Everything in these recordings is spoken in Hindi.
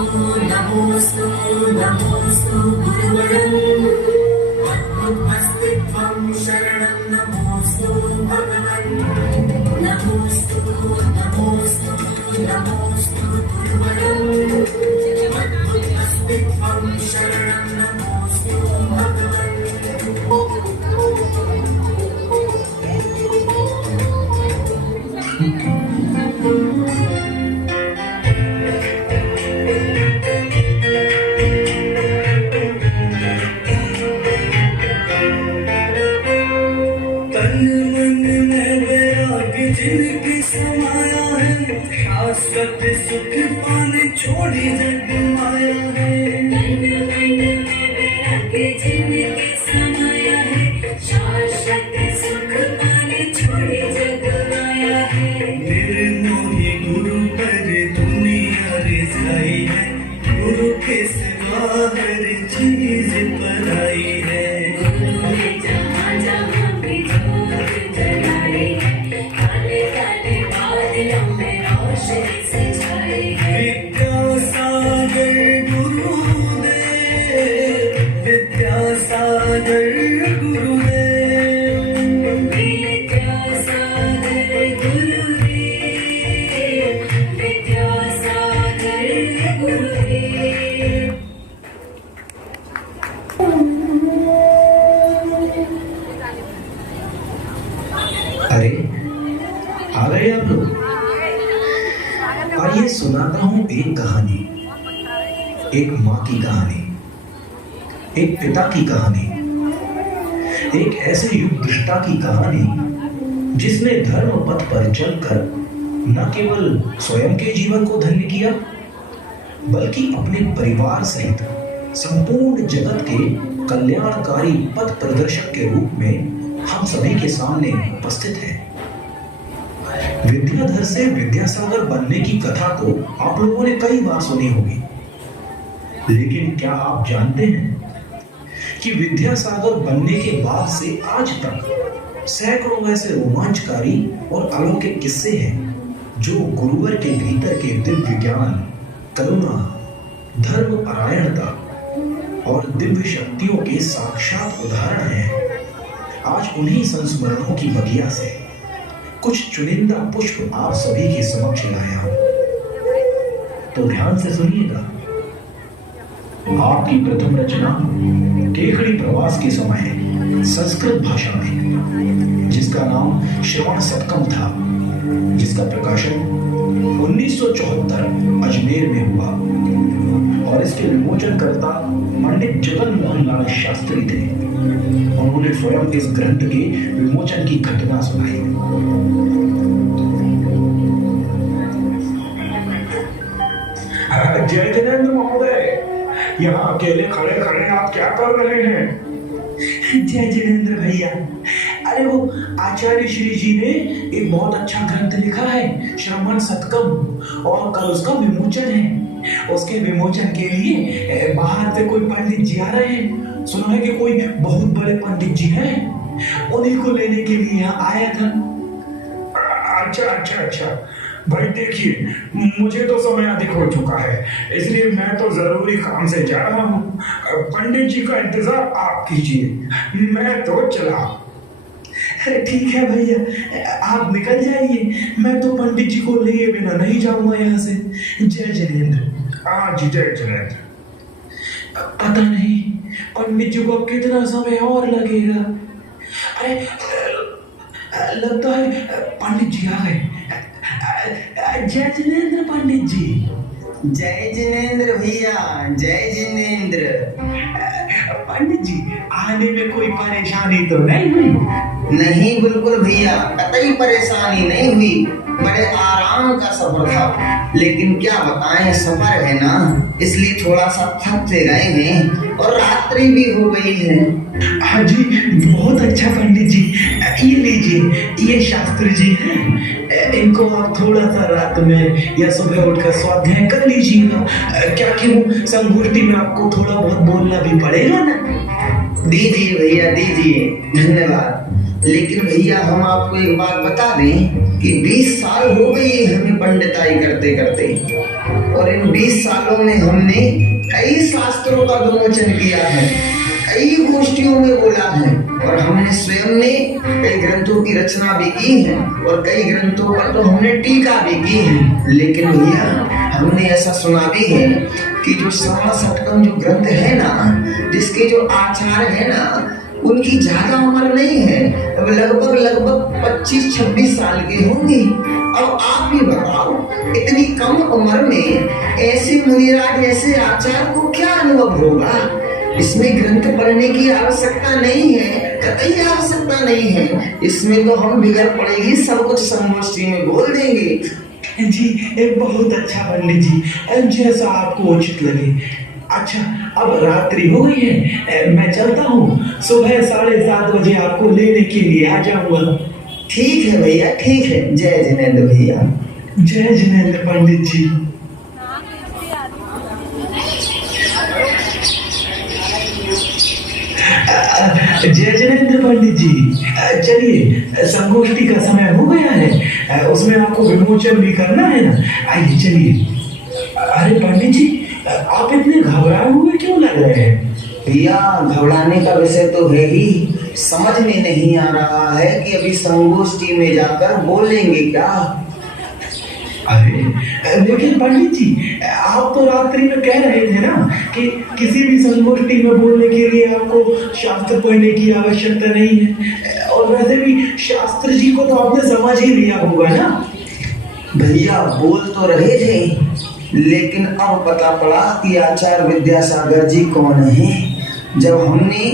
नमोस्तु नमोस्तु गुरुवरं अस्तित्वं शरणं नमोस्तु भगवन् नमोस्तु नमोस्तु नमोस्तु गुरुवरं अस्तित्वं शरणं नमोस्तु भगवन्। जिनकी समाया है शाश्वत सुख पाने छोड़ी जग माया है। जिनकी समाया है शाश्वत सुख पाने छोड़ी जग माया है। निर्मोही गुरु पर दुनिया रिझाई है, गुरु के सिवा हर चीज पराई है। गुरु ने जहाँ जहाँ भी ज्योत जलाई है, काले काले बादलों में रोशनी से छाई है। विद्यासागर गुरुदेव, विद्यासागर गुरुदेव, विद्यासागर गुरुदेव, विद्यासागर गुरुदेव। अरे आ गए आप लोग। आइए सुनाता हूं एक कहानी, एक माँ की कहानी, एक पिता की कहानी, एक ऐसे युग दृष्टा की कहानी जिसने धर्म पथ पर चलकर न केवल स्वयं के जीवन को धन्य किया बल्कि अपने परिवार सहित संपूर्ण जगत के कल्याणकारी पथ प्रदर्शक के रूप में हम सभी के सामने उपस्थित है। विद्याधर से विद्यासागर बनने की कथा को आप लोगों ने कई बार सुनी होगी, लेकिन क्या आप जानते हैं कि विद्यासागर बनने के बाद से आज तक सैकड़ों ऐसे रोमांचकारी और अलौकिक किस्से हैं जो गुरुवर के भीतर के दिव्य ज्ञान, करुणा, धर्म परायणता और दिव्य शक्तियों के साक्षात उदाहरण हैं। आज उन्हीं संस्मरणों की बगिया से कुछ चुनिंदा पुष्प आप सभी के समक्ष लाया हूं, तो ध्यान से सुनिएगा। आपकी प्रथम रचना केकड़ी प्रवास के समय संस्कृत भाषा में, जिसका नाम श्रवण शतकम था, जिसका प्रकाशन 1974 अजमेर में हुआ और इसके विमोचनकर्ता पंडित जगन मोहन लाल शास्त्री थे। उन्होंने स्वयं इस ग्रंथ के विमोचन की घटना सुनाई। जय जिनेंद्र महोदय, यहाँ अकेले खड़े खड़े आप क्या कर रहे हैं? जय जिनेंद्र भैया, अरे वो आचार्य श्री जी ने एक बहुत अच्छा ग्रंथ लिखा है श्रवण शतकम, और कल उसका विमोचन है। उसके विमोचन के लिए बाहर से कोई पंडित जी आ रहे हैं। सुना है कि कोई बहुत बड़े पंडित जी हैं, उन्हीं को लेने के लिए यहाँ आया था। अच्छा अच्छा अच्छा, भाई देखिए, मुझे तो समय अधिक हो चुका है, इसलिए मैं तो जरूरी काम से जा रहा हूँ। पंडित जी का इंतजार आप कीजिए, मैं तो चला। ठीक है भैया, आप निकल जाइए, मैं तो पंडित जी को लिए बिना नहीं जाऊंगा यहाँ से। जय जिनेंद्र। हाँ जी, जय जिनेंद्र। पता नहीं पंडित जी को कितना समय और लगेगा। अरे लगता है पंडित जी आ गए। जय जिनेंद्र पंडित जी। जय जिनेंद्र भैया, जय जिनेंद्र। पंडित जी, आने में कोई परेशानी तो नहीं हुई? नहीं बिल्कुल भैया, कतई परेशानी नहीं हुई, बड़े आराम का सफर था। लेकिन क्या बताएं, सफर है ना, इसलिए थोड़ा सा थक से गए हैं और रात्रि भी हो गई है। हाँ जी, बहुत अच्छा पंडित जी। ये लीजिए, ये शास्त्री जी हैं, इनको आप थोड़ा सा रात में या सुबह उठकर स्वाध्याय कर लीजिएगा। क्या कि वो संगोष्ठी में आपको थोड़ा बहुत बोलना भी पड़ेगा ना। दीजिए भैया दीजिए, धन्यवाद। लेकिन भैया हम आपको एक बात बता दें कि 20 साल हो गई हमें पंडिताई करते करते, और इन 20 सालों में हमने कई शास्त्रों का विमोचन किया है, कई गोष्ठियों में बोला है, और हमने स्वयं ने कई ग्रंथों की रचना भी की है, और कई ग्रंथों पर तो हमने टीका भी की है। लेकिन भैया हमने ऐसा सुना भी है कि जो श्रवण षटकम जो ग्रंथ है ना, जिसके जो आचार्य है ना, उनकी ज्यादा उम्र नहीं है, अब लगभग 25-26 साल के होंगे। अब आप भी बताओ, इतनी कम उम्र में ऐसे मुनिराज जैसे आचार्य को क्या अनुभव होगा। इसमें ग्रंथ पढ़ने की आवश्यकता नहीं है, कतई आवश्यकता नहीं है। इसमें तो हम बिगड़ पड़ेगी, सब कुछ संगोष्ठी में बोल देंगे। जी बहुत अच्छा पंडित जी, जैसा आपको उचित लगे। अच्छा अब रात्रि हो गई है, मैं चलता हूँ। सुबह 7:30 बजे आपको लेने के लिए आ जाऊंगा। ठीक है भैया, ठीक है। जय जिनेंद्र भैया। जय जिनेंद्र पंडित जी। जय जिनेंद्र पंडित जी, चलिए संगोष्ठी का समय हो गया है, उसमें आपको विमोचन भी करना है ना। आइए चलिए। अरे पंडित जी, आप इतने घबराए हुए क्यों लग रहे हैं? भैया घबराने का विषय तो है ही, समझ में नहीं आ रहा है कि अभी संगोष्ठी में जाकर बोलेंगे क्या। अरे लेकिन पंडित जी, आप तो रात्रि में कह रहे थे ना कि किसी भी संगोष्ठी में बोलने के लिए आपको शास्त्र पढ़ने की आवश्यकता नहीं है, और वैसे भी शास्त्र जी को तो आपने समझ ही लिया होगा ना। भैया बोल तो रहे थे, लेकिन अब पता पड़ा कि आचार्य विद्यासागर जी कौन है। जब हमने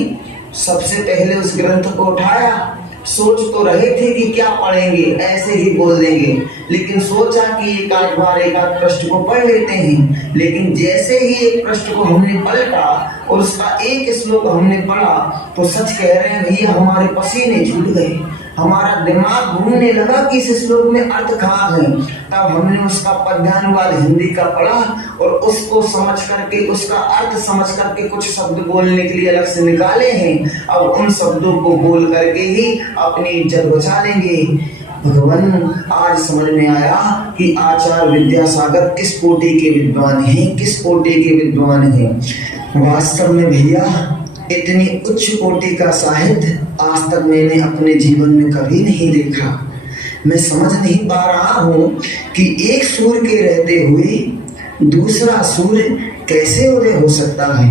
सबसे पहले उस ग्रंथ को उठाया, सोच तो रहे थे कि क्या पढ़ेंगे, ऐसे ही बोल देंगे, लेकिन सोचा कि एक आध बार एक आध पृष्ठ को पढ़ लेते हैं। लेकिन जैसे ही एक पृष्ठ को हमने पलटा और उसका एक श्लोक हमने पढ़ा, तो सच कह रहे हैं भैया, हमारे पसीने छूट गए, हमारा दिमाग घूमने लगा कि इस श्लोक में अर्थ कहाँ है। तब हमने उसका पद्यानुवाद हिंदी का पढ़ा, और उसको समझ करके, उसका अर्थ समझ करके कुछ शब्द बोलने के लिए अलग से निकाले हैं। अब उन शब्दों को बोल करके ही अपनी इज्जत बचा लेंगे। भगवान, आज समझ में आया कि आचार्य विद्यासागर किस कोटि के विद्वान हैं, किस कोटि के विद्वान हैं। वास्तव में भैया इतनी उच्च कोटि का साहित्य आज तक मैंने अपने जीवन में कभी नहीं देखा। मैं समझ नहीं पा रहा हूँ कि एक सूर्य के रहते हुए दूसरा सूर्य कैसे उदय हो सकता है।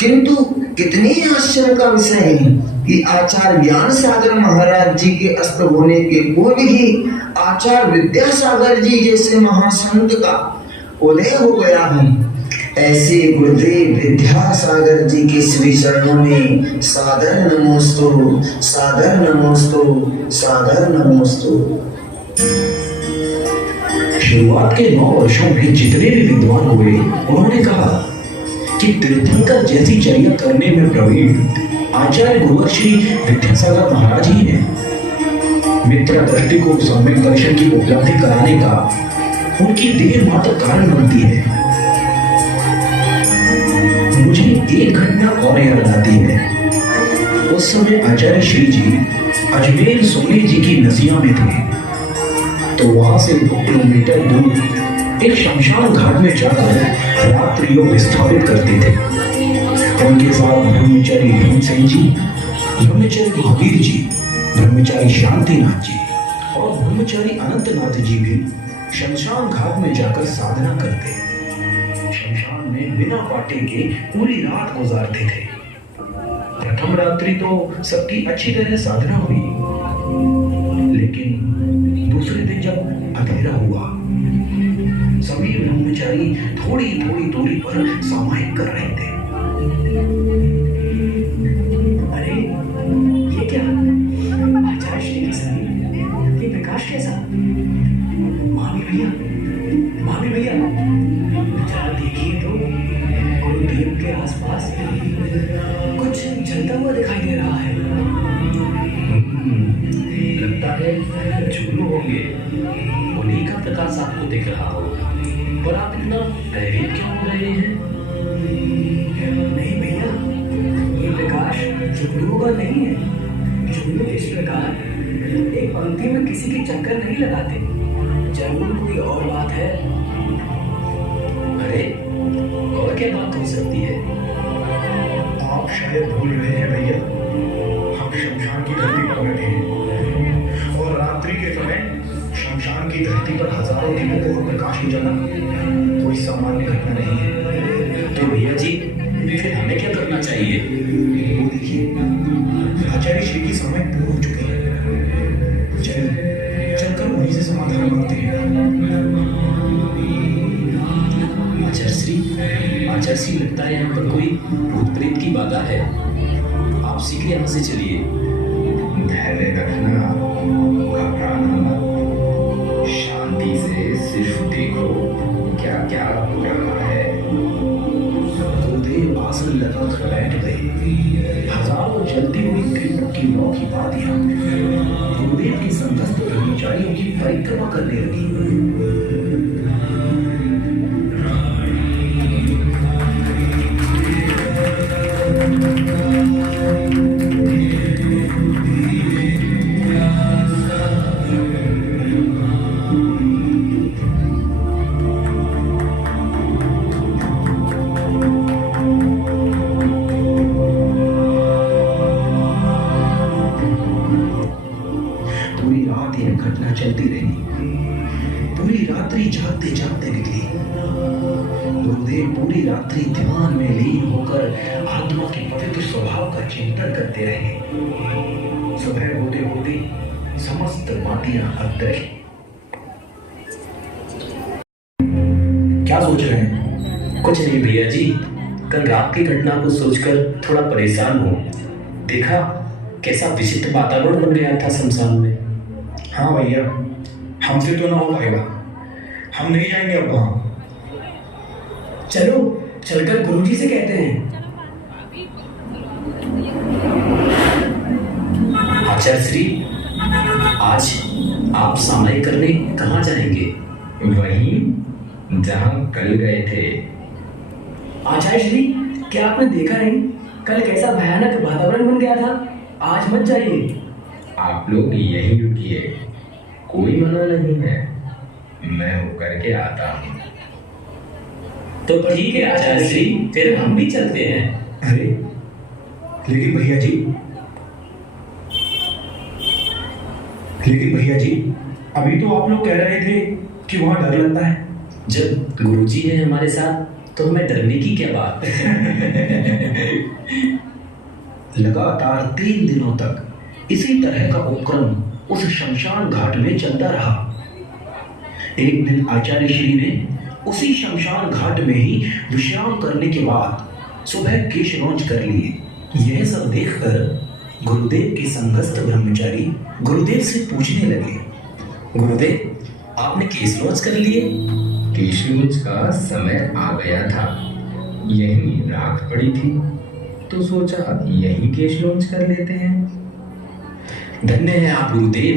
किंतु कितनी आश्चर्य का विषय है कि आचार्य ज्ञान सागर महाराज जी के अस्त होने के पूर्व ही आचार्य विद्यासागर जी जैसे महासंत का उदय हो गया है। ऐसे गुरुदेव विद्यासागर जी के श्री चरणों में सादर नमोस्तु, सादर नमोस्तु, सादर नमोस्तु। शुरुआत के 9 वर्षों में जितने भी विद्वान हुए, उन्होंने कहा कि तीर्थंकर जैसी चर्या करने में प्रवीण आचार्य गुरुवर श्री विद्यासागर महाराज ही हैं। मित्र दृष्टि को सम्यक दर्शन की उपलब्धि कराने का उनकी देर मात्र कारण बनती है। मुझे एक घटना और याद आती है। उस समय आचार्य श्री जी अजमेर सोने जी की नसिया में थे, तो वहां से 2 किलोमीटर दूर एक शमशान घाट में जाकर रात्रि योग स्थापित करते थे। उनके साथ ब्रह्मचारी भीमसेन जी, ब्रह्मचारी महावीर जी, ब्रह्मचारी शांतिनाथ जी और ब्रह्मचारी अनंतनाथ जी भी शमशान घाट में जाकर साधना करते, शमशान में बिना पाटे के पूरी रात गुजारते थे। प्रथम रात्रि तो सबकी अच्छी तरह साधना हुई, लेकिन दूसरे दिन जब अंधेरा हुआ, सभी ब्रह्मचारी थोड़ी थोड़ी दूरी पर सामायिक कर रहे थे। अरे ये क्या, आचार्य श्री सभी, ये प्रकाश कैसा? मामी भैया जरा देखिए तो, गुरुदेव के आसपास कुछ जलता हुआ दिखाई दे रहा है। लगता है झुल्लू होंगे, उन्हीं का प्रकाश आपको दिख रहा हो, पर आप इतना भयभीत क्यों हो रहे हैं? नहीं भैया, ये प्रकाश जुगनू का नहीं है। जुगनू इस प्रकार एक पंक्ति में किसी की चक्कर नहीं लगाते। जरूर कोई और बात है। अरे और क्या बात हो सकती है? आप शायद भूल रहे हैं भैया, हम शमशान की धरती पर बैठे हैं और रात्रि के समय शमशान की धरती पर हजारों दीपकों का प्रकाश हो जाना कोई सामान्य घटना नहीं है। तो भैया जी फिर हमें क्या करना चाहिए? वो देखिए, आचार्य श्री की समय पूर्ण हो चुके हैं। चलकर वहीं से समाधान मांगते हैं। आचार्य श्री लगता है यहाँ पर कोई भूत प्रेत की बाधा है। आप शीघ्र यहाँ से चलिए। धैर्य रखना, घबराना मत, शांति से सिर्फ देखो क्या क्या हो रहा है। गुरुदेव आसन लगाकर बैठ गए। हजारों जलती हुई दीपक की नौ की बातियां गुरुदेव की संघस्थ ब्रह्मचारियों की परिक्रमा करने लगी। पूरी रात यह घटना चलती रही। पूरी रात्रि जागते जागते निकली। गुरुदेव पूरी रात्रि ध्यान में लीन होकर आत्मा के पवित्र स्वभाव का चिंतन करते रहे। सुबह होते होते समस्त बातियां अदृश्य। क्या सोच रहे हैं? कुछ नहीं भैया जी, कल रात की घटना को सोचकर थोड़ा परेशान हूँ। देखा कैसा विचित्र वातावरण बन गया था शमशान में। हाँ भैया, हमसे तो ना हो पाएगा। हम नहीं जाएंगे अब वहां। चलो चलकर गुरुजी से कहते हैं। आचार्य श्री, आज आप सामयिक करने कहाँ जाएंगे? वहीं जहां कल गए थे। आचार्य श्री, क्या आपने देखा नहीं कल कैसा भयानक वातावरण बन गया था? आज मत जाइए। आप लोग यहीं रुकिए, कोई मना नहीं है। मैं होकर के आता हूँ। तो ठीक है आचार्य श्री, फिर हम भी चलते हैं। अरे लेकिन भैया जी, अभी तो आप लोग कह रहे थे कि वहां डर लगता है। जब गुरुजी है हमारे साथ तो हमें डरने की क्या बात है। लगातार 3 दिनों तक इसी तरह का उपक्रम उस शमशान घाट में चलता रहा। एक दिन आचार्य श्री ने उसी शमशान घाट में ही विश्राम करने के बाद सुबह केश लॉन्च कर लिए। यह सब देखकर गुरुदेव के संघस्थ ब्रह्मचारी गुरुदेव से पूछने लगे, गुरुदेव, आपने केस लॉन्च कर लिए? केश लॉन्च का समय आ गया था। यही रात पड़ी थी तो सोचा यही केश लॉन्च कर लेते हैं। धन्य है आप गुरुदेव।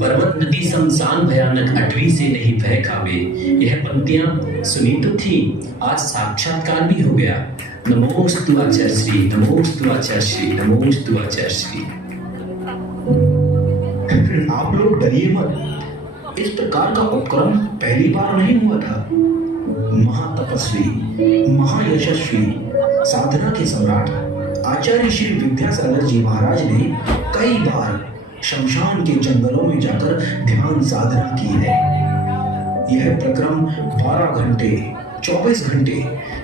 पर्वत नदी शमशान भयानक अटवी से नहीं भय खावे। यह पंक्तियां सुनी तो थी, आज साक्षात्कार भी हो गया। नमोस्तु आचार्य श्री, नमोस्तु आचार्य श्री, नमोस्तु आचार्य श्री। आप लोग डरिए मत। इस प्रकार का उपक्रम पहली बार नहीं हुआ था। महातपस्वी, महायशस्वी, साधना के सम्राट आचार्य श्री विद्यासागर जी महाराज ने कई बार शमशान के जंगलों में जाकर ध्यान साधना की है। यह प्रक्रम 12 घंटे, 24 घंटे,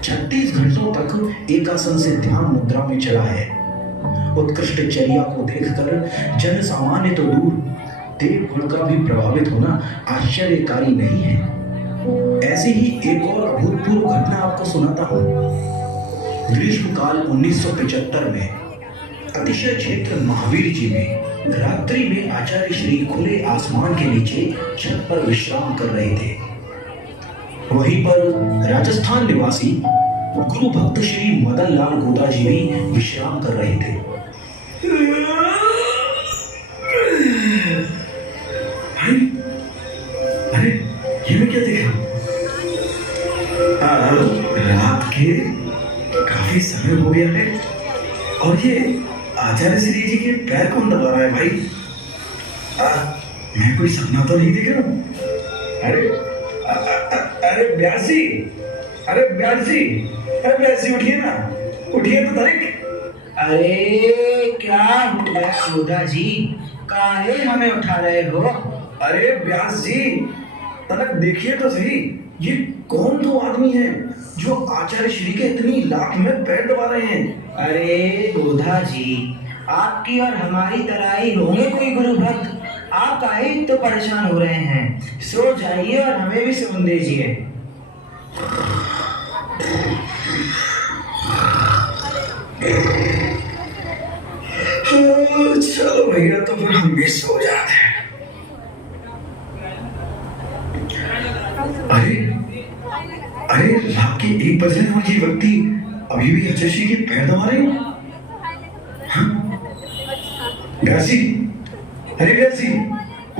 36 घंटों तक एकासन से ध्यान मुद्रा में चला है। उत्कृष्ट चर्या को देखकर जन सामान्य तो दूर, देव गुण का भी प्रभावित होना आश्चर्यकारी नहीं है। ऐसी ही एक और अभूतपूर्व घटना आपको सुनाता हूँ। ग्रीष्मकाल 1975 में अतिशय क्षेत्र महावीर जी में रात्रि में आचार्य श्री खुले आसमान के नीचे छत पर विश्राम कर रहे थे। वहीं पर राजस्थान निवासी गुरु भक्त श्री मदन लाल गोदा जी भी विश्राम कर रहे थे। अरे ये मैं क्या देखा? रात के काफी समय हो गया है और ये आचार्य श्री जी के पैर कौन दबा रहा है भाई? मैं कोई सपना तो नहीं देख रहा हूँ? अरे व्यास जी, अरे व्यास जी, अरे व्यास जी उठिए ना, उठिए तो तनिक। अरे क्या हो गया गोधा जी, काहे हमें उठा रहे हो? अरे व्यास जी, तनक देखिए तो सही, ये कौन दो आदमी हैं जो आचार्य श्री के इतनी लाख में पैर दबा रहे हैं? अरे गोधा जी, आपकी और हमारी तरह ही होंगे कोई गुरु भक्त। आप काहे तो परेशान हो रहे हैं? सो जाइए और हमें भी सोने दीजिए। चलो भैया, तो फिर हम भी सो जाते हैं। अरे अरे, रात के 1 बज रहे हैं और ये व्यक्ति अभी भी आचार्य श्री के पैर दबा रहे हैं। व्यास जी, अरे व्यास जी,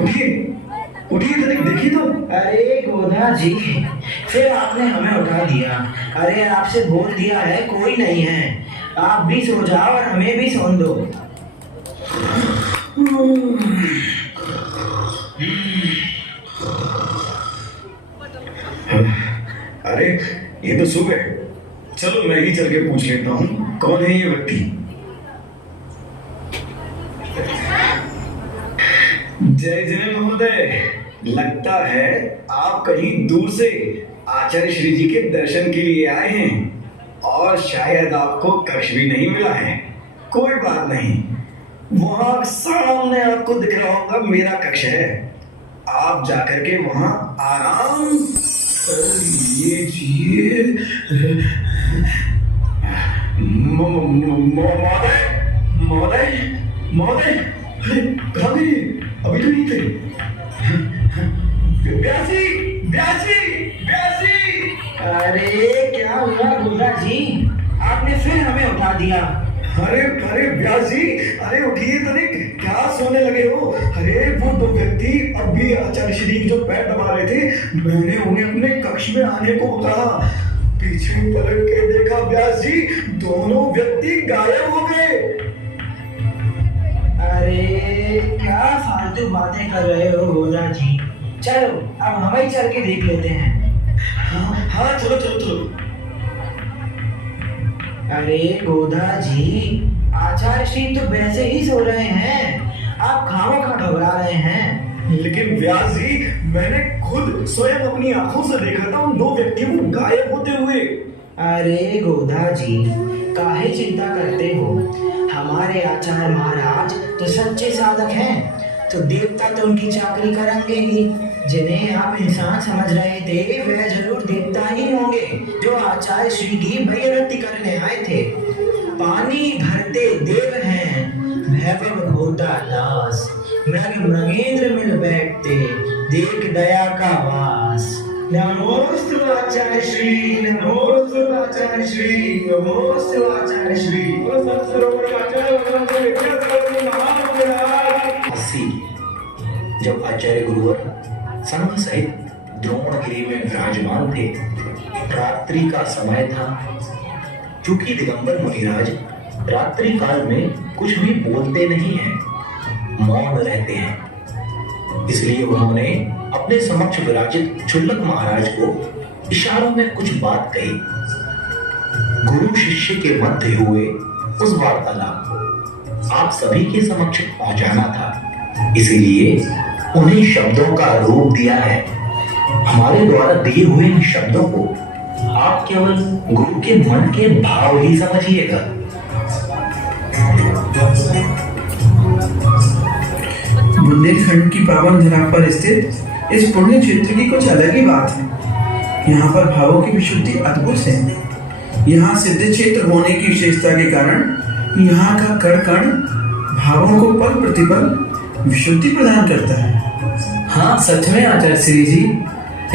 उठिए उठिए, तनिक देखिए तो। अरे गोधा जी, फिर आपने हमें उठा दिया। अरे आपसे बोल दिया है कोई नहीं है, आप भी सो जाओ और हमें भी सोने दो। अरे ये तो सो गए। चलो मैं ही चल के पूछ लेता हूँ कौन है ये व्यक्ति। जय जय महोदय, लगता है आप कहीं दूर से आचार्य श्री जी के दर्शन के लिए आए हैं और शायद आपको कक्ष भी नहीं मिला है। कोई बात नहीं, वहां सामने आपको दिख रहा होगा मेरा कक्ष है, आप जाकर के वहां आराम लीजिए। महोदय महोदय महोदय, कहाँ गए? अभी तो नहीं थे। व्यासी व्यासी व्यासी। अरे क्या हुआ गोधा जी, आपने फिर हमें उठा दिया। अरे अरे व्यास जी, अरे उठिए तनिक, क्या सोने लगे हो? अरे वो दो व्यक्ति अभी आचार्य श्री जो पैर दबा रहे थे, मैंने उन्हें अपने कक्ष में आने को कहा, पीछे पलट के देखा व्यास जी, दोनों व्यक्ति गायब हो गए। अरे क्या फालतू बातें कर रहे हो गोधा जी, चलो अब हम ही चल के देख लेते हैं। हाँ चलो चलो चलो। अरे गोधा जी, आचार्य श्री तो वैसे ही सो रहे हैं, आप खामोखा घबरा रहे हैं। लेकिन व्यास जी, मैंने खुद स्वयं अपनी आंखों से देखा था उन दो व्यक्तियों को गायब होते हुए। अरे गोधा जी, काहे चिंता करते हो? हमारे आचार्य महाराज तो सच्चे साधक हैं, तो देवता तो उनकी चाकरी करेंगे ही। जिन्हें आप इंसान समझ रहे थे वह जरूर देवता ही होंगे, जो आचार्य श्री की भैरती करने आए थे। पानी भरते देव हैं, भैरव होता दास, मृग मृगेंद्र मिल बैठते, देख दया का वास। नमोस्तु आचार्य श्री, नमोस्तु आचार्य श्री, नमोस्तु आचार्य श्री। जब आचार्य गुरुवर संघ सहित द्रोणगिरी में विराजमान थे, रात्रि का समय था। चूंकि दिगंबर मुनिराज रात्रि काल में कुछ भी बोलते नहीं हैं, मौन रहते हैं, इसलिए उन्होंने अपने समक्ष विराजित क्षुल्लक महाराज को इशारों में कुछ बात कही। गुरु शिष्य के मध्य हुए उस वार्तालाप को आप सभी के समक्ष पहुंचाना था, इसीलिए उन्हीं शब्दों का रूप दिया है। हमारे द्वारा दिए हुए इन शब्दों को आप केवल गुरु के मन के भाव ही समझिएगा। बुंदेलखंड की पावन धरा पर स्थित इस पुण्य क्षेत्र की कुछ अलग ही बात है। यहाँ पर भावों की विशुद्धि अद्भुत है। यहाँ सिद्ध क्षेत्र होने की विशेषता के कारण यहाँ का कण कण भावों को पल प्रतिपल विशुद्धि प्रदान करता है। हाँ सच में आचार्य श्री जी,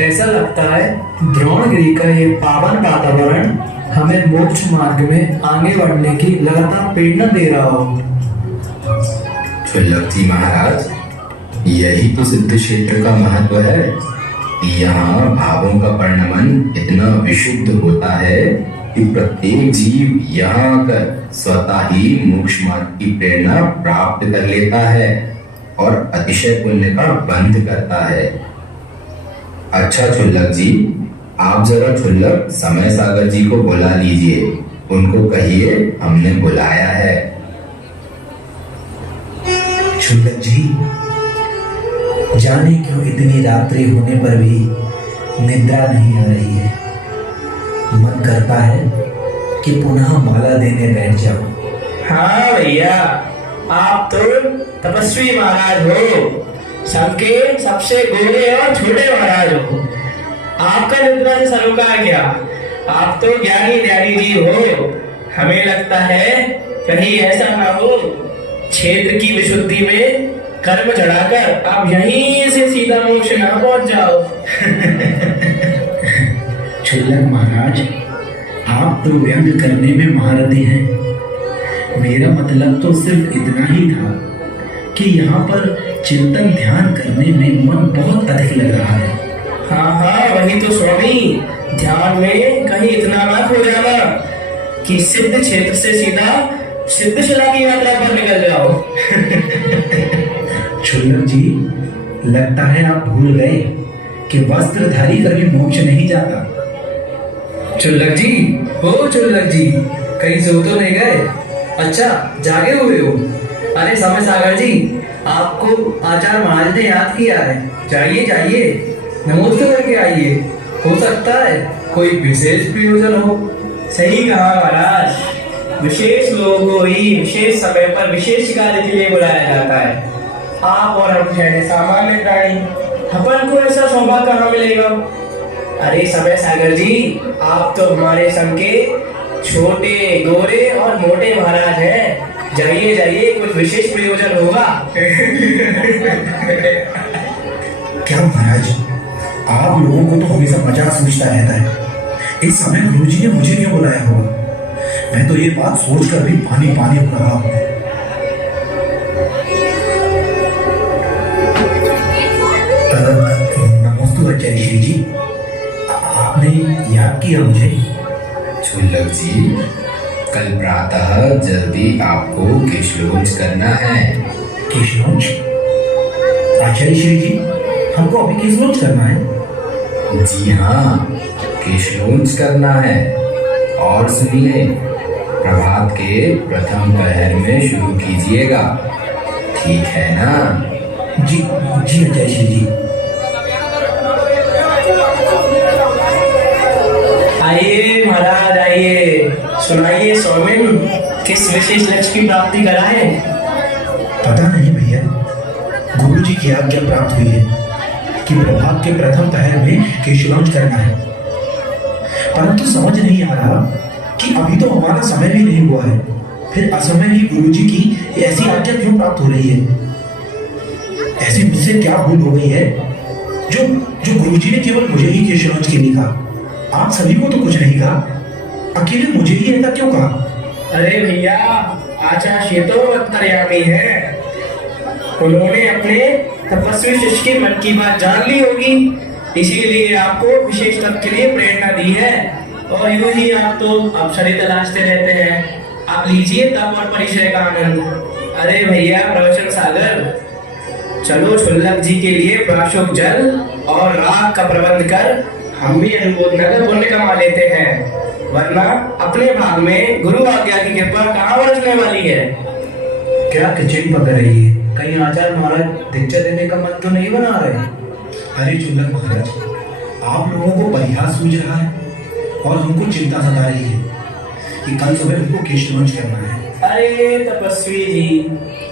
ऐसा लगता है द्रोणगिरी का ये पावन वातावरण हमें मोक्ष मार्ग में आगे बढ़ने की लगातार प्रेरणा दे रहा हो। क्षुल्लक जी महाराज, यही तो सिद्ध क्षेत्र का महत्व है। यहाँ भावों का परिणमन इतना विशुद्ध होता है कि प्रत्येक जीव यहाँ आकर स्वतः ही मोक्ष मार्ग की प्रेरणा प्राप्त कर लेता है और अतिशय पुण्य का बंध करता है। अच्छा क्षुल्लक जी, आप जरा क्षुल्लक समय सागर जी को बुला लीजिए, उनको कहिए हमने बुलाया है। क्षुल्लक जी, जाने क्यों इतनी रात्रि होने पर भी निद्रा नहीं आ रही है। मन करता है कि पुनः माला देने बैठ जाओ। हाँ भैया, आप तो तपस्वी महाराज हो, सबके सबसे गोरे और छोटे महाराज हो। आपका निद्रा से सरोकार क्या? आप तो ज्ञानी ध्यानी जी हो। हमें लगता है कहीं ऐसा ना हो क्षेत्र की विशुद्धि में कर्म चढ़ाकर आप यहीं से सीधा मोक्ष ना पहुंच जाओ। क्षुल्लक महाराज, आप तो व्यंग करने में महारथी हैं। मेरा मतलब तो सिर्फ इतना ही था कि यहाँ पर चिंतन ध्यान करने में मन बहुत अधिक लग रहा है। हाँ हाँ, वही तो स्वामी, ध्यान में कहीं इतना ना खो जाना कि सिद्ध क्षेत्र से सीधा सिद्धशिला की यात्रा पर निकल जाओ। क्षुल्लक जी, लगता है आप भूल गए कि वस्त्रधारी कभी मोक्ष नहीं जाता। चुल्लक जी, हो चुल्लक जी, कहीं सो तो नहीं गए? अच्छा, जागे हुए हो? अरे समय सागर जी, आपको आचार्य महाराज ने याद किया है। जाइए जाइए, नमस्ते करके आइए, हो सकता है कोई विशेष प्रयोजन हो। सही कहा महाराज, विशेष लोगों को ही विशेष समय पर विशेष कार्य के लिए बुलाया जाता है। आप और हम जैसे सामान्य प्राणी, अपन को ऐसा सौभाग्य कहाँ मिलेगा? अरे समय सागर जी, आप तो हमारे संग के छोटे गोरे और मोटे महाराज हैं। जाइए जाइए, कुछ विशेष प्रयोजन होगा। क्या महाराज, आप लोगों को तो हमेशा मजाक सूझता रहता है। इस समय गुरुजी ने मुझे क्यों बुलाया होगा? मैं तो ये बात सोचकर भी पानी पानी हो रहा हूँ। नमस्ते आचार्य श्री जी, आपने याद किया मुझे? क्षुल्लक जी, कल प्रातः जल्दी आपको केशलोच करना है। केशलोच? आचार्य श्री जी, हमको अभी केशलोच करना है? जी हाँ, केशलोच करना है। और सुनिए, प्रभात के प्रथम पहर में शुरू कीजिएगा, ठीक है ना? जी जी आचार्य श्री जी। आइए महाराज आइए, सुनाइए स्वामिन, किस विशेष लक्ष्य की प्राप्ति कराए? पता नहीं भैया, गुरुजी की आज्ञा प्राप्त हुई है कि प्रभात के प्रथम पहर में केशलोच करना है, परंतु समझ नहीं आ रहा कि अभी तो हमारा समय भी नहीं हुआ है, फिर असमय ही गुरुजी की ऐसी आज्ञा क्यों प्राप्त हो रही है? ऐसी मुझसे क्या भूल हो गई है जो जो गुरुजी ने केवल मुझे ही केशलोच के लिए कहा? आप सभी को तो कुछ नहीं कहा, अकेले मुझे ही ऐसा क्यों कहा? अरे भैया, आचार्य तो अंतर्यामी है, उन्होंने अपने तपस्वी शिष्य के मन की बात जान ली होगी, इसीलिए आपको विशेष तप के लिए प्रेरणा दी है। और यूं ही आप तो अवसर तलाशते रहते हैं। आप लीजिए तप और परिचय का आनंद। अरे भैया प्रवचन सागर, चलो क्षुल्लक जी के लिए प्राशुक जल और राग का प्रबंध कर हम भी अनुमोदन का पुण्य कमा लेते हैं, वरना अपने भाग में गुरु आज्ञा की कृपा कहाँ बरसने वाली है। क्या किचन पक रही है? कहीं आचार्य महाराज दीक्षा देने का मन तो नहीं बना रहे? अरे क्षुल्लक महाराज, आप लोगों को परिहास सूझ रहा है और हमको चिंता सता रही है कि कल सुबह हमको केशलोच करना है। अरे तपस्वी जी,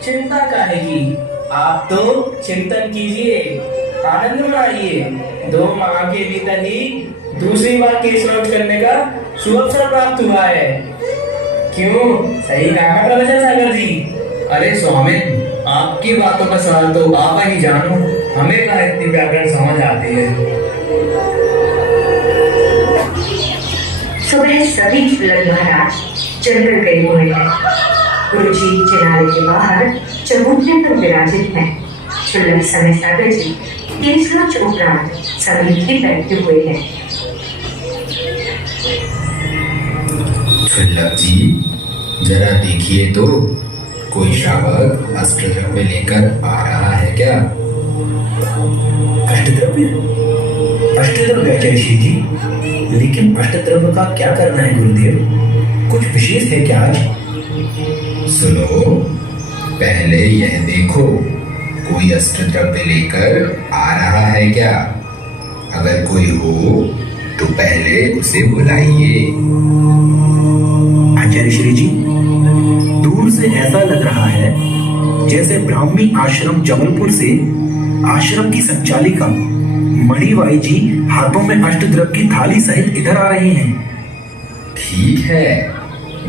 चिंता काहे की? आप तो चिंतन कीजिए, आनंद मनाइए। 2 माह के भीतर ही दूसरी बार केशलोच करने का सुअवसर प्राप्त हुआ है। क्यों, सही कहा प्रवचन सागर जी? अरे स्वामी, आपकी बातों का सवाल तो आप ही जानो, हमें कहाँ इतनी व्याकरण समझ आती है। सुबह सभी क्षुल्लक महाराज जंगल गए हुए हैं। गुरुजी चिनारे के बाहर चबूतरे पर विराजित हैं। क्षुल्लक समय सागर जी केशलोच उपरांत सभी ही बैठे हुए हैं। क्षुल्लक जी, जरा देखिए तो, कोई श्रावक अष्टद्रव्य लेकर आ रहा है क्या? अष्टद्रव्य? अष्टद्रव्य आचार्य श्री जी, लेकिन अष्टद्रव्य का क्या करना है गुरुदेव? कुछ विशेष है क्या आज? सुनो, पहले यह देखो, कोई अष्टद्रव्य लेकर आ रहा है क्या? अगर कोई हो तो पहले उसे बुलाइए। आचार्य श्री जी, दूर से ऐसा लग रहा है जैसे ब्राह्मी आश्रम जबलपुर से आश्रम की संचालिका मणिबाई जी हाथों में अष्टद्रव्य की थाली सहित इधर आ रही हैं। ठीक है,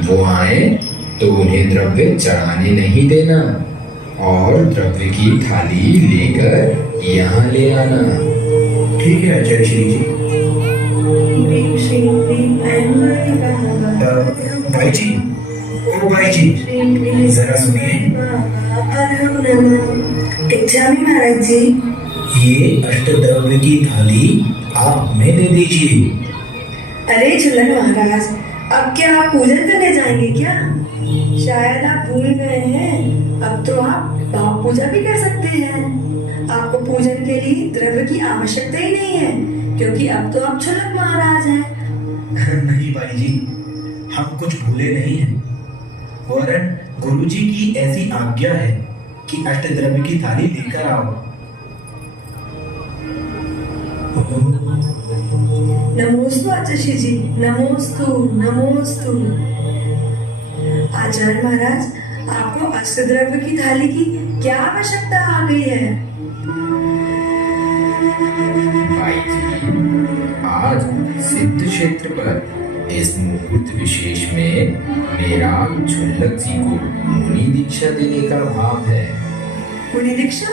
वो आए तो उन्हें द्रव्य चढ़ाने नहीं देना और द्रव्य की थाली लेकर यहाँ ले आना। ठीक है आचार्य श्री जी। भाई जी, ओ भाई जी, जरा सुनिए। महाराज जी, ये अष्टद्रव्य की थाली आप हमें दे दीजिए। अरे चुल्लक महाराज, अब क्या आप पूजन करने जाएंगे क्या? शायद आप भूल गए हैं, अब तो आप भाव पूजा भी कर सकते हैं। आपको पूजन के लिए द्रव्य की आवश्यकता ही नहीं है, क्योंकि अब तो आप चुल्लक महाराज हैं। नहीं भाई जी, हम कुछ भूले नहीं हैं, वरन गुरुजी की ऐसी आज्ञा है कि अष्टद्रव्य की थाली लेकर आओ। नमोस्तु आचार्य जी, नमोस्तु नमोस्तु। आचार्य महाराज, आपको अष्टद्रव्य की थाली की क्या आवश्यकता आ गई है? भाई जी, आज सिद्ध क्षेत्र पर इस मुहूर्त विशेष में मेरा क्षुल्लक जी को मुनि दीक्षा देने का भाव है। मुनि दीक्षा?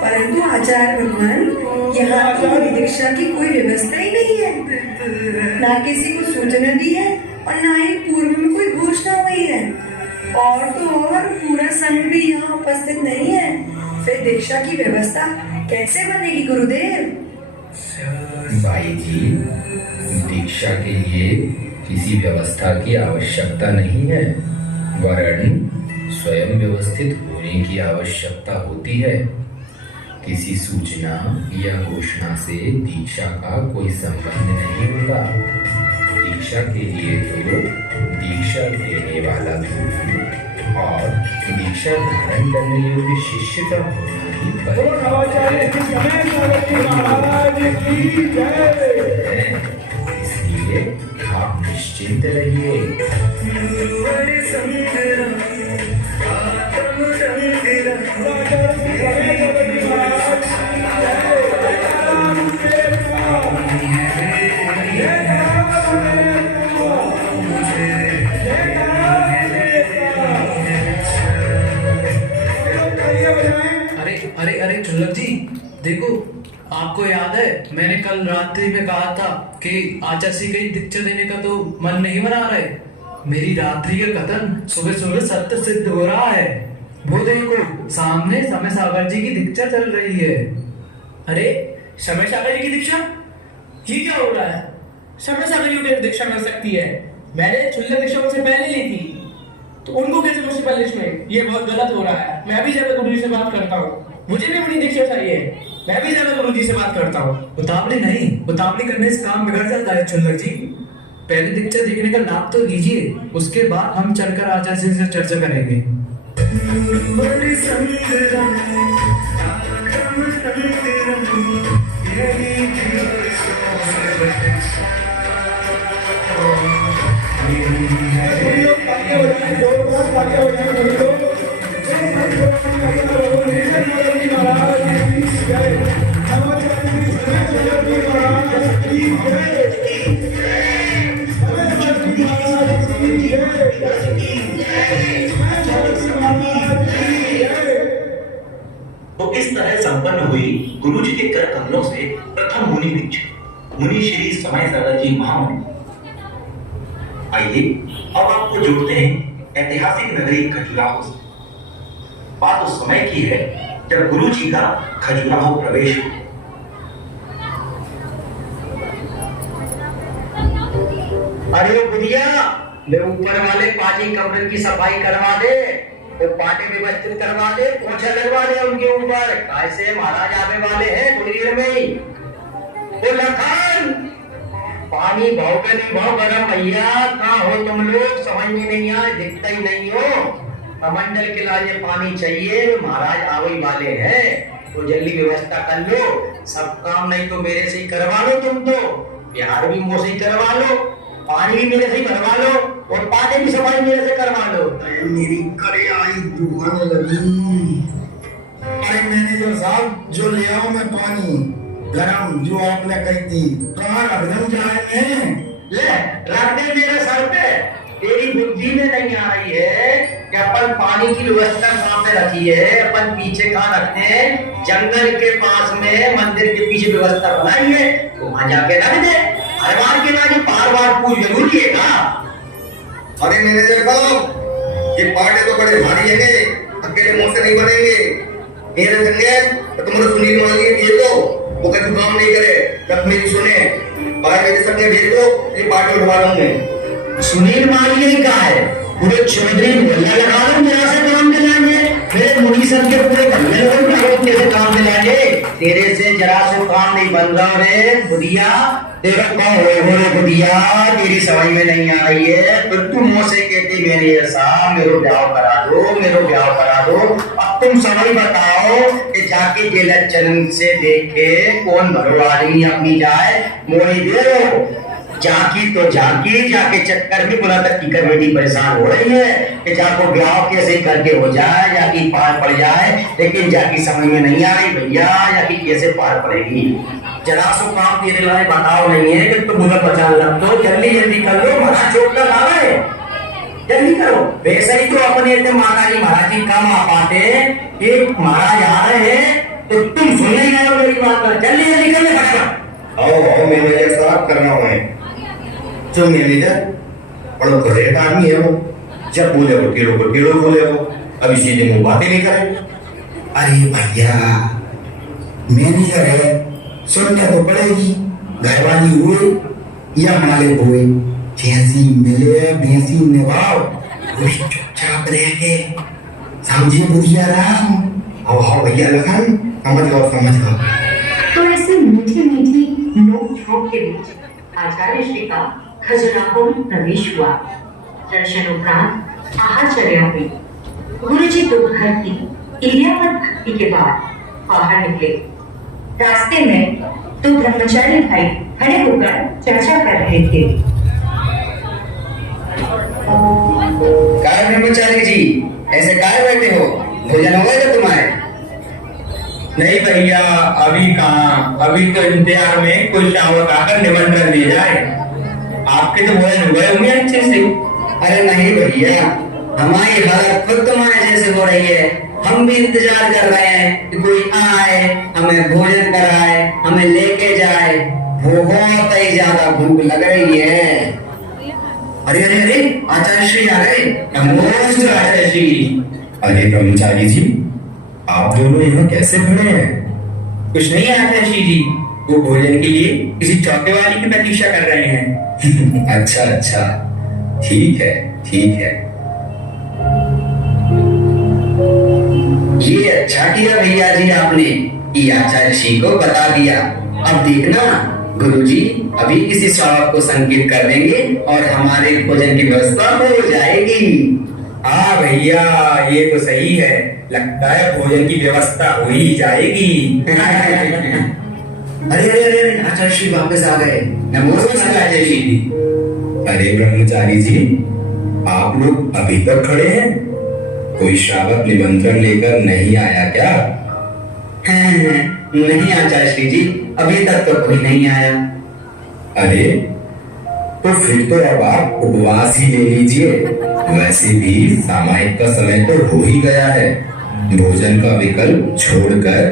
परंतु आचार्य भगवान, यहाँ तो मुनि दीक्षा की कोई व्यवस्था ही नहीं है। ना किसी को सूचना दी है और ना ही पूर्व में कोई घोषणा हुई है। और तो और पूरा संघ भी यहाँ उपस्थित नहीं है, फिर दीक्षा की व्यवस्था कैसे बनेगी गुरुदेव? भाई जी, दीक्षा के लिए किसी व्यवस्था की आवश्यकता नहीं है, वरन स्वयं व्यवस्थित होने की आवश्यकता होती है। किसी सूचना या घोषणा से दीक्षा का कोई संबंध नहीं होता। दीक्षा के लिए तो दीक्षा देने वाला गुरु और दीक्षा धारण करने योग्य शिष्य का होना ही इसलिए आप निश्चिंत रहिए। अरे अरे क्षुल्लक जी, देखो, आपको याद है मैंने कल रात्रि में कहा था कि आचार्य जी की दीक्षा देने का तो मन नहीं बना रहे। मेरी रात्रि का कथन सुबह सुबह सत्य सिद्ध हो रहा है। वो देखो, सामने समय सागर जी की दीक्षा चल रही है। अरे, समय सागर जी की दीक्षा? ये क्या हो रहा है? समय सागर जी को दीक्षा मिल सकती है? मैंने क्षुल्लक दीक्षा से पहले ली थी, तो उनको कैसे मुंसिपल लिस्ट में? ये बहुत गलत हो रहा है। मैं भी ज्यादा गुरु जी से बात करता हूँ, मुझे भी अपनी दीक्षा चाहिए। मैं भी ज्यादा गुरु जी से बात करता हूँ। उतावली नहीं, उतावली करने से काम बिगड़ जाता है क्षुल्लक जी। पहले दीक्षा देखने का लाभ तो लीजिए, उसके बाद हम चलकर आचार्य जी से चर्चा करेंगे। तो इस तरह संपन्न हुई गुरुजी के कर कमलों से प्रथम मुनि दीक्षा। मुनि श्री समय सागर जी महामुनि। आइए अब आपको जोड़ते हैं ऐतिहासिक नगरी खजुराहो से। बात उस समय की है जब गुरु जी का खजुराहो प्रवेश हुआ। अरे बुढ़िया, वे ऊपर वाले पानी कमरे की सफाई करवा दे, वो पानी व्यवस्थित करवा दे, पोछा लगवा दे उनके ऊपर। कैसे महाराज आने वाले हैं थोड़ी देर में ही। वो लखन, पानी भाव का नहीं भाव गरम भैया, कहाँ हो तुम लोग? समझ में नहीं आए, दिखता ही नहीं हो। कमंडल के लिए पानी चाहिए, महाराज आवे वाले हैं, तो जल्दी व्यवस्था कर लो। सब काम नहीं तो मेरे से ही करवा लो, तुम तो बिहार भी मुझसे ही करवा लो, पानी भी मेरे से ही भरवा लो, और पानी की सफाई मेरे से करवा लो। मेरी कड़ियाई दुखाने लगी। अरे मैनेजर साहब, जो ले आओ मैं पानी गरम जो आपने कही थी, कहाँ रख दम जाएंगे? ले रख दे मेरे सर पे। तेरी बुद्धि में नहीं आ रही है कि अपन पानी की व्यवस्था सामने रखी है, अपन पीछे कहाँ रखते हैं? जंगल के पास में मंदिर के पीछे व्यवस्था बनाई है, तो वहां जाके रख दे। हर बार के बाद बार बार पूछ जरूरी है ना? अरे मैनेजर साहब, ये पार्टे तो बड़े भारी है, अकेले मुंह से नहीं बनेंगे। मेरे संगे तो तुम्हारे सुनील मालिक भेज दो, वो कभी काम नहीं करे, जब मेरी सुने बाहर मेरे संगे भेज दो, ये पार्टी उठवा दूंगे। सुनील मालिक कहा है? पूरे चौधरी मोहल्ला लगा लो, मेरा से काम दिलाएंगे। मेरे मुनि सर के पूरे मोहल्ले लोग कैसे काम दिलाएंगे? तेरे से जरा सो काम नहीं बन रहा रे बुढ़िया। तेरा कौन हो रे बुढ़िया? तेरी समझ में नहीं आ रही है, फिर तुम मुझसे कहती मेरे ऐसा मेरो ब्याह करा दो, मेरो ब्याह करा दो। अब तुम समझ बताओ कि जाके जेल चरण से देखे कौन भरो आदमी अपनी जाए मोड़ी दे दो। जाकी तो जाकी, जाके चक्कर में बुला तक की कमेटी परेशान हो रही है कि जाको ब्याह कैसे करके हो जाए, जाकी पार पड़ जाए, लेकिन जाकी समझ में नहीं आ रही भैया, जाकी कैसे पार पड़ेगी। जरा सो काम तेरे लाए बताओ नहीं है कि तुम मुझे बचा लग दो, जल्दी जल्दी कर लो, महाराज चोट कर आ रहे, जल्दी करो। वैसे ही तो अपने माता जी महाराज जी कम आ पाते, एक महाराज आ रहे हैं तो तुम सुन नहीं रहे हो मेरी बात पर, जल्दी जल्दी कर ले। आओ मैनेजर साहब, करना है जो मैनेजर बड़ा ग्रेट आदमी है वो, जब बोले वो टेढ़ो बोले वो, अभी सीधे मुंह बातें नहीं करे। अरे भैया मैनेजर है, सुनने तो पड़ेगी, घरवाली हुए या मालिक हुए, जैसी मिले वैसी निभाओ, चुपचाप रह के समझे बुढ़िया राम। आओ भैया लखन, समझ लो। तो ऐसे मीठी मीठी नोक झोंक के बीच आचार्य श्री का खजुराहो में प्रवेश हुआ। दर्शन उपरांत आहारचर्या हुई। गुरुजी दोपहर की इलियावत भक्ति के बाद बाहर निकले। रास्ते में दो ब्रह्मचारी भाई खड़े होकर चर्चा कर रहे थे। काय ब्रह्मचारी जी, ऐसे काय बैठे हो? भोजन हो गया तुम्हारे? नहीं भैया, अभी कहाँ, अभी तो इंतजार में कुछ चावल खाकर निमंत्रण दे जाए। आपके तो भोजन हो गए होंगे अच्छे से। अरे नहीं भैया, हमारी हालत खुद तुम्हारे जैसे हो रही है। हम भी इंतजार कर रहे हैं कि कोई आए, हमें भोजन कराए, हमें लेके जाए। बहुत ही ज्यादा भूख लग रही है। अरे अरे अरे, आचार्य श्री आ गए। नमस्ते आचार्य श्री। अरे ब्रह्मचारी जी, आप दोनों यहाँ कैसे खड़े हैं? कुछ नहीं आचार्य श्री जी, वो भोजन के लिए किसी चौके वाली की प्रतीक्षा कर रहे हैं। अच्छा अच्छा, ठीक है ठीक है। ये अच्छा किया भैया जी आपने कि आचार्य श्री को बता दिया। अब देखना गुरुजी अभी किसी स्वागत को संकेत कर देंगे और हमारे भोजन की व्यवस्था हो जाएगी। हाँ भैया, ये तो सही है, लगता है भोजन की व्यवस्था हो ही जाएगी। अरे अरे अरे, आचार्य श्री वापस आ गए। नमस्कार आचार्य श्री। अरे ब्रह्मचारी जी, आप लोग अभी तक खड़े हैं? कोई श्रावक निमंत्रण लेकर नहीं आया क्या? नहीं आचार्य श्री जी, अभी तक तो कोई नहीं आया। अरे तो फिर तो अब आप उपवास ही ले लीजिए। वैसे भी सामायिक का समय तो हो ही गया है। भोजन का विकल्प छोड़कर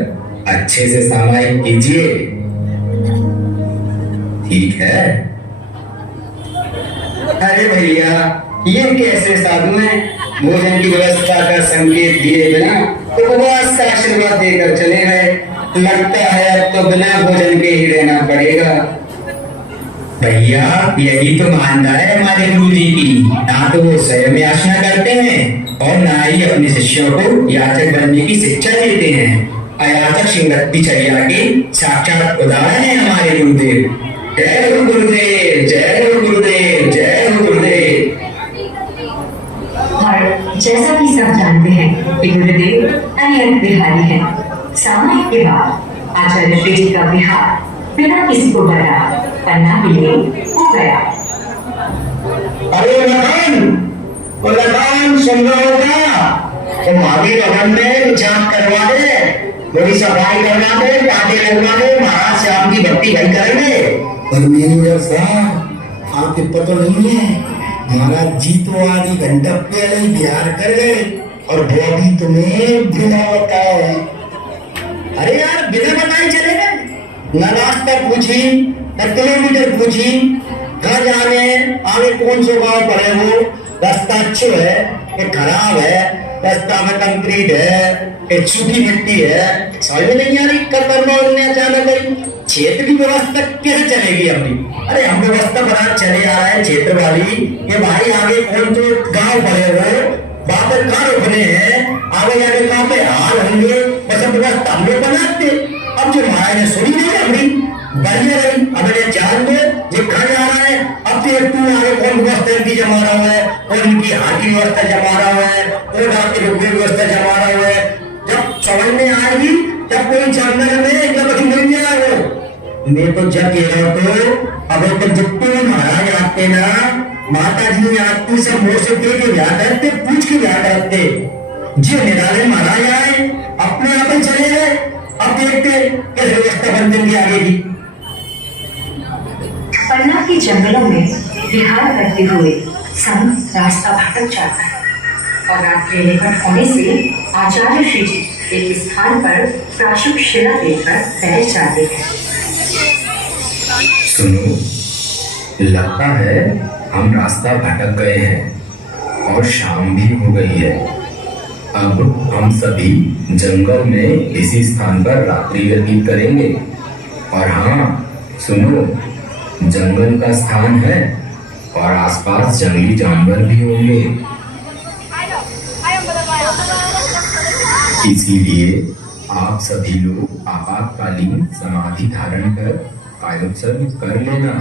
अच्छे से सामायिक कीजिए। ठीक है। अरे भैया, ये कैसे साधु हैं? भोजन की व्यवस्था का संकेत दिए बिना उपवास से आशीर्वाद देकर चले गए। लगता है अब तो बिना भोजन के ही रहना पड़ेगा। भैया, यही तो मानना है हमारे गुरु जी की। ना तो वो स्वयं याचना करते हैं और ना ही अपने शिष्यों को याचक बनने की शिक्षा देते हैं। अयाचक सिंगतिचर्या के साक्षात उदाहरण है हमारे गुरुदेव। जय हो गुरुदेव, जय हो गुरुदेव, जय हो गुरुदेव। और जैसा कि सब जानते हैं कि गुरुदेव अनियत बिहारी हैं। सामयिक के बाद आचार्य श्री जी का बिहार बिना किसी को बता पन्ना के लिए हो गया। अरे लखन सुन रहा होगा? तुम अभी लगन में जांच करवा दे, थोड़ी सफाई करवा दे, ताकि लगवा दे, महाराज श्याम की भक्ति भाई करेंगे। पर मैनेजर साहब, आपको पता नहीं है, महाराज जी तो आधी घंटा पहले ही बिहार कर गए और वो भी तुम्हें बिना बताए। अरे यार, बिना बताए चले गए? न रास्ता पूछी, न किलोमीटर पूछी, घर जाने आगे कौन से गाँव पड़े हो, रास्ता अच्छे है कि खराब है, रास्ता में कंक्रीट है कि सूखी मिट्टी है, समझ में नहीं आ रही। उन्होंने अचानक क्षेत्र की व्यवस्था कैसे चलेगी अपनी? अरे हम व्यवस्था बना चले आ रहे हैं क्षेत्र वाली, ये भाई आगे कौन तो गाँव पड़े हो, बादल कहाँ रुकने हैं, आगे जाके कहाँ पे हाल होंगे, बस व्यवस्था हम लोग बनाते। अब जो महाराज ने सुनी नहीं अपनी बढ़िया रही, अब ये जान में ये कहा जा रहा है। अब तो तू आगे कौन व्यवस्था इनकी जमा रहा है, कौन इनकी हाथ की व्यवस्था जमा रहा है, कौन आपकी रुपये व्यवस्था जमा रहा है। जब समझ में आएगी जब कोई जंगल में जब मिल जाए। मैं तो जब कह रहा हूँ अब तो जितने भी महाराज आते ना, माता जी आती सब मुंह से दे के ब्याह करते, पूछ के ब्याह करते। जो निराले महाराज आए अपने आप ही चले गए। अब देखते कैसे व्यवस्था बनती है आगे की। पन्ना के जंगलों में विहार करते हुए संत रास्ता भटक जाता है और रात्रि निकट होने से आचार्य श्री जी एक स्थान पर प्राशुक शिला देखकर बैठ जाते हैं। सुनो, लगता है हम रास्ता भटक गए हैं और शाम भी हो गई है। अब हम सभी जंगल में इसी स्थान पर रात्रि व्यतीत करेंगे। और हाँ सुनो, जंगल का स्थान है और आसपास जंगली जानवर भी होंगे, इसीलिए आप सभी लोग आपातकालीन समाधि धारण कर कायोत्सर्ग कर लेना।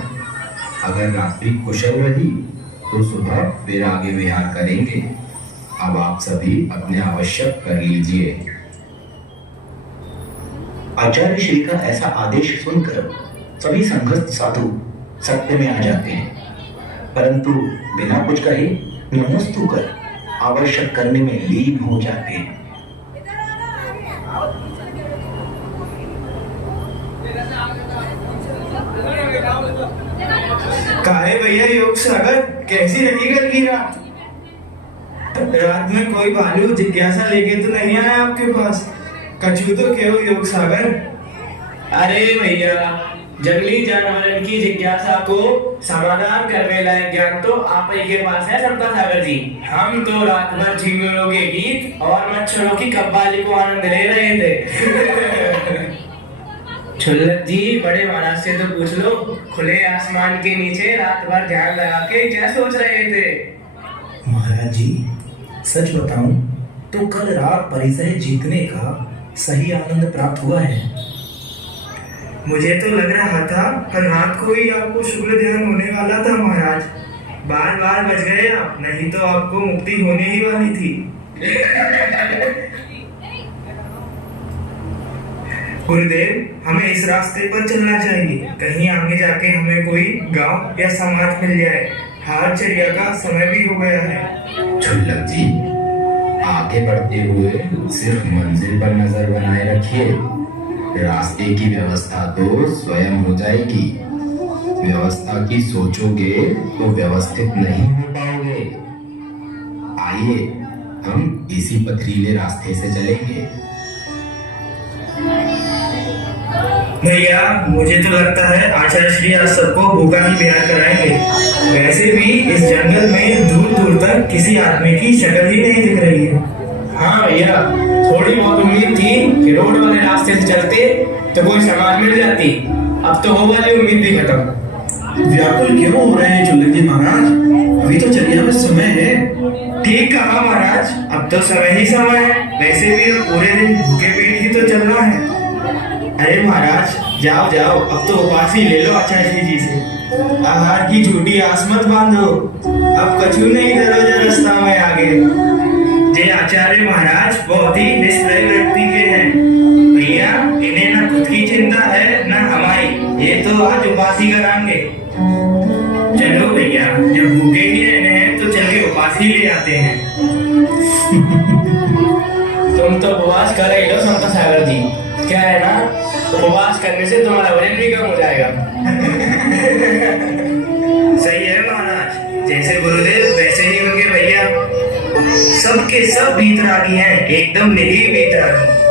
अगर रात्रि कुशल रही तो सुबह फिर आगे विहार करेंगे। अब आप सभी अपने आवश्यक कर लीजिए। आचार्य श्री का ऐसा आदेश सुनकर सभी संघस्थ साधु सत्य में आ जाते हैं, परंतु बिना कुछ कहे नमोस्तु कर आवश्यक करने में लीन हो जाते हैं। काहे भैया योग सागर, कैसी रही कल की रात? रात में कोई भालू जिज्ञासा लेके तो नहीं आया आपके पास? कछू तो क्यों योग सागर? अरे भैया, जंगली जानवरों की जिज्ञासा को समाधान करने लायक ज्ञान तो आप ही के पास है सबका सागर जी। हम तो रात भर झिंगुरों के गीत और मच्छरों की कव्वाली को आनंद ले रहे थे। छुल्लक जी, बड़े महाराज से तो पूछ लो, खुले आसमान के नीचे रात भर ध्यान लगा के क्या सोच रहे थे? महाराज जी, सच बताऊं तो कल रात परिसर जीतने का सही आनंद प्राप्त हुआ है। मुझे तो लग रहा था कल रात को ही आपको शुक्ल ध्यान होने वाला था महाराज। बार बार बच गए आप, नहीं तो आपको मुक्ति होने ही वाली थी। गुरुदेव, हमें इस रास्ते पर चलना चाहिए, कहीं आगे जाके हमें कोई गांव या समाज मिल जाए। हार चर्या का समय भी हो गया है। छुल्लक जी, आगे बढ़ते हुए सिर्फ मंजिल पर नजर बनाए रखिए। रास्ते की व्यवस्था तो स्वयं हो जाएगी। व्यवस्था की सोचोगे तो व्यवस्थित नहीं हो पाओगे। आइए हम इसी पथरीले रास्ते से चलेंगे। भैया मुझे तो लगता है आचार्य श्री आज सबको भूखा ही बिहार कराएंगे। वैसे भी इस जंगल में दूर दूर तक किसी आदमी की शक्ल ही नहीं दिख रही है। हाँ भैया, थोड़ी बहुत उम्मीद थी कि रोड वाले रास्ते से चलते तो कोई सामान मिल जाती, अब तो वो वाली उम्मीद भी खत्म। व्याकुल क्यों हो रहे हैं चुल्लक जी महाराज? अभी तो चलिए में समय है। ठीक कहा महाराज, अब तो समय ही समय है। वैसे भी पूरे दिन भूखे पेट ही तो चलना है। अरे महाराज जाओ जाओ, अब तो उपास ही ले लो आचार्य जी से। आहार की झूठी आस मत बांधो, अब कछु नहीं दरोजा रास्ता में आगे। जय आचार्य महाराज बहुत ही निष्प्रय व्यक्ति के हैं भैया, इन्हें न खुद की चिंता है न हमारी, ये तो आज उपास ही कराएंगे। चलो भैया, जब भूखे ही रहने हैं तो चल के उपास ही ले आते हैं। तुम तो उपवास कर ही लो संत सागर जी, क्या है ना, उपवास करने से तुम्हारा वजन भी कम हो जाएगा। सही है महाराज, जैसे गुरुदेव वैसे ही होंगे भैया। सबके सब भीतरागी हैं, एकदम निरीह भीतरागी।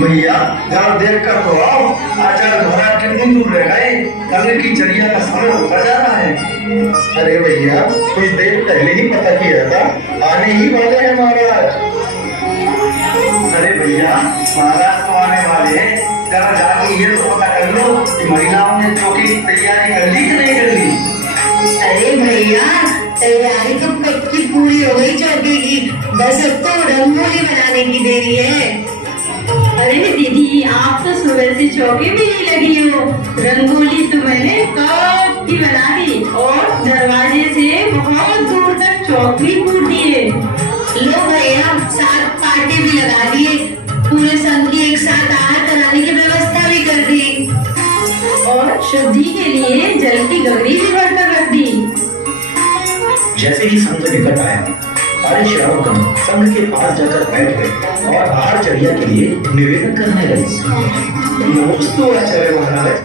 भैया जरा देख कर तो आओ, आचार्य महाराज कितनी दूर रह गए? कल की चर्या का समय होता जा रहा है। अरे भैया कुछ देर पहले ही पता किया था, आने ही वाले हैं महाराज। अरे भैया महाराज तो आने वाले हैं, जरा जाके ये तो पता कर लो कि महिलाओं ने चौकी की तैयारी कर ली कि नहीं कर ली। अरे भैया तैयारी तो पक्की पूरी हो गई चौकी की, बस अब तो रंगोली बनाने की देरी है। अरे दीदी, आप तो सुबह से चौके में ही लगी हो। रंगोली तो मैंने कब की बना दी और दरवाजे से बहुत दूर तक चौक भी पूर दिए। लो भैया, साथ पार्टी भी लगा दिए, पूरे संघ की एक साथ आहार कराने की व्यवस्था भी कर दी और शुद्धि के लिए जल की गंगरी भी भरकर रख दी। जैसे ही संत निकट आया, सारे श्रावकगण संघ के पास जाकर बैठ गए और आहारचर्या के लिए निवेदन करने लगे। नमस्ते आचार्य महाराज,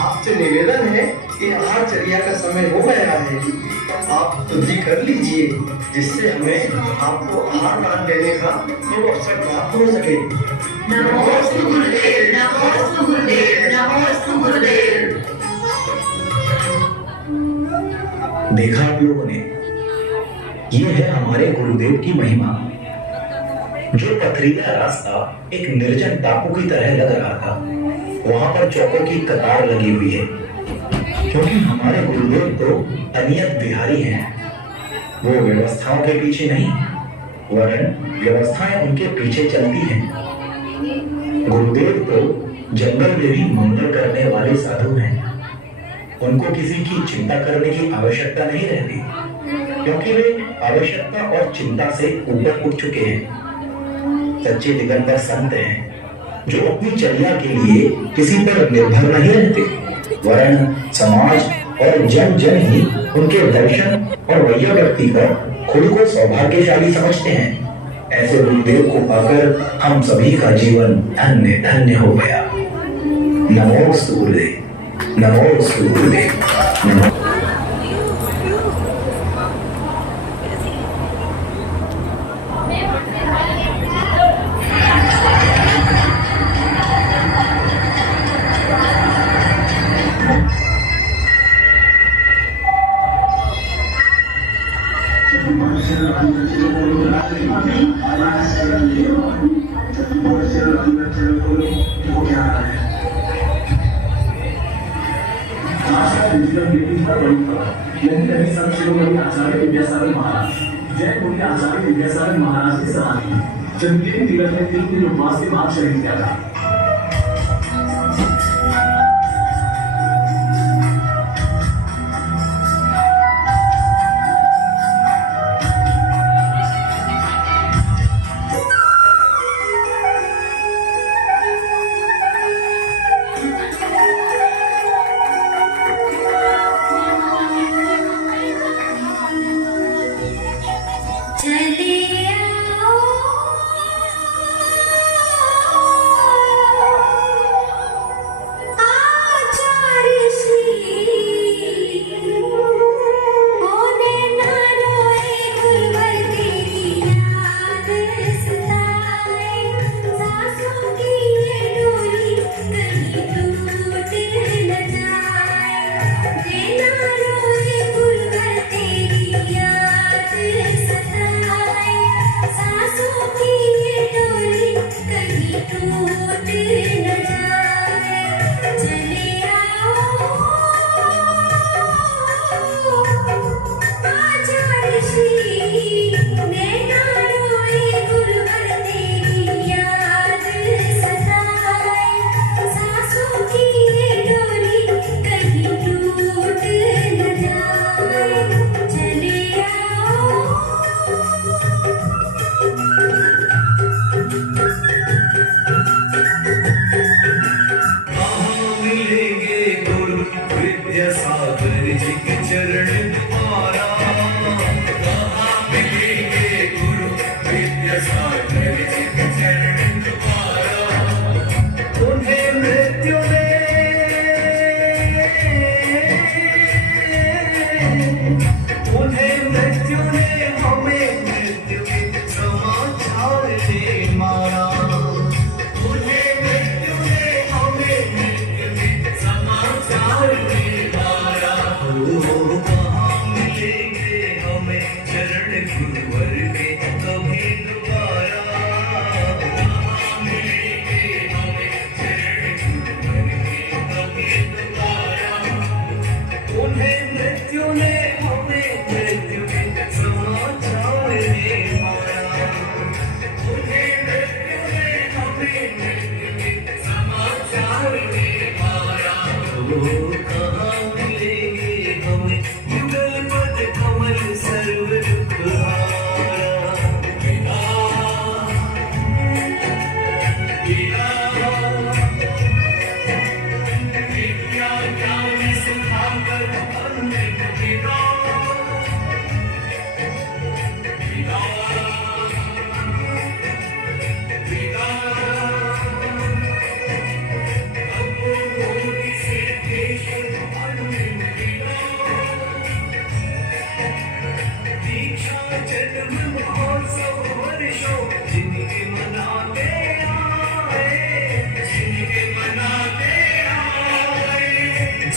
आपसे निवेदन है कि आहारचर्या का समय हो गया है, आप शुद्धि कर लीजिए, जिससे हमें आपको आहार दान देने का तो अवसर प्राप्त हो सके। नमोस्तु गुरुदेव, नमोस्तु गुरुदेव, नमोस्तु गुरुदेव। देखा आप लोगों ने, ये है हमारे गुरुदेव की महिमा। जो पथरीला रास्ता एक निर्जन टापू की तरह लग रहा था, वहां पर चौकों की कतार लगी हुई है, क्योंकि हमारे गुरुदेव तो अनियत बिहारी हैं। वो व्यवस्थाओं के पीछे नहीं, वरन व्यवस्थाएं उनके पीछे चलती हैं। गुरुदेव तो जंगल में भी मंगल करने वाले साधु हैं। उनको किसी की चिंता करने की आवश्यकता नहीं रहती, क्योंकि वे आवश्यकता और चिंता से ऊपर उठ चुके हैं। सच्चे दिगंबर संत हैं, जो अपनी चर्या के लिए किसी पर निर्भर नहीं रहते, वरन समाज और जन जन ही उनके दर्शन और वैया व्यक्ति पर खुद को सौभाग्यशाली समझते हैं। ऐसे गुरुदेव को पाकर हम सभी का जीवन धन्य धन्य हो गया। नमोस्तु गुरुदेव, नमोस्तु गुरुदेव, नमो। जय बोलिए आचार्य विद्यासागर महाराज की समाधि जन्मदिन तिलक में 3 दिन उपवास के बाद शहीद किया था।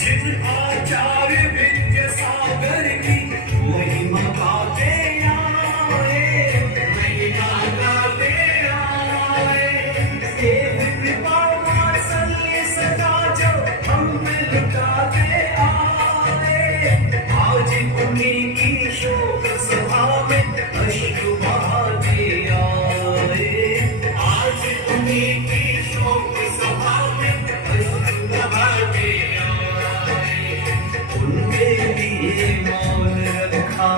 जिन आचार्य विद्यासागर की महिमा गाते आए, महिमा गाते आए। देव कृपा वात्सल्य सदा जो हम पे लुटाते आए, आज उन्हीं की शोक सभा में अश्रु बहाते आए, आज उन्हीं की शोक सभा में अश्रु बहाते आए। उनके लिए मौन रखा,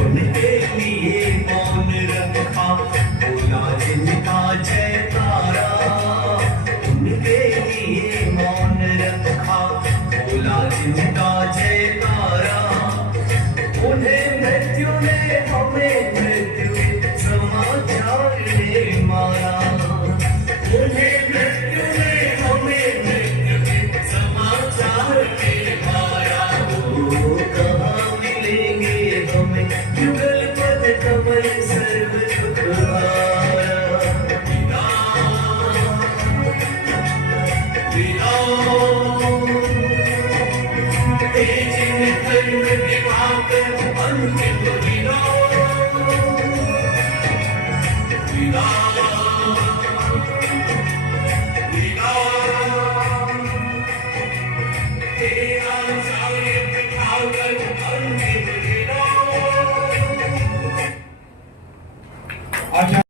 उनके लिए मौन रखा, बोला जिनका जयकारा। उनके लिए मौन रखा, बोला जिनका जयकारा। उन्हें मृत्यु ने हमें मृत्यु के समाचार ने मारा, उन्हें मृत्यु ने हमें मृत्यु के समाचार ने मारा। वो कहाँ मिलेंगे हमें युगल पद कमल सर्व दुखहारा। तेज कर्म दिवाकर अंकित विदा, विदा, विदा। तेरा सारे पिताकर